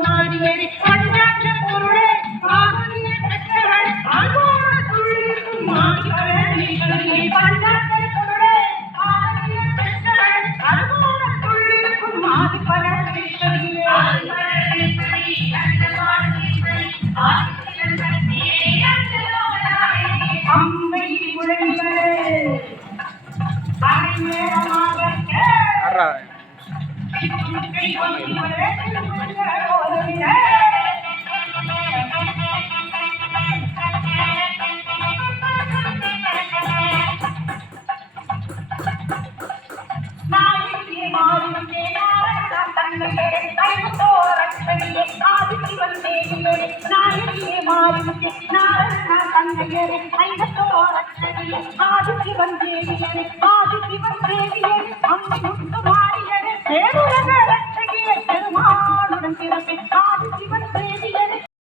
மாறியறி பஞ்சாட்ச பொருளே ஆகுதிய பெற்றவள் அன்போட துள்ளிருக்கும் மாறியவளே பஞ்சாட்ச பொருளே ஆகுதிய பெற்றவள் அன்போட துள்ளிருக்கும் மாறிப்பவளே அம்மை உழைகளே அரைமேளமாக பெருமாளுடன் பிறப்பேன் ஆதி சிவன்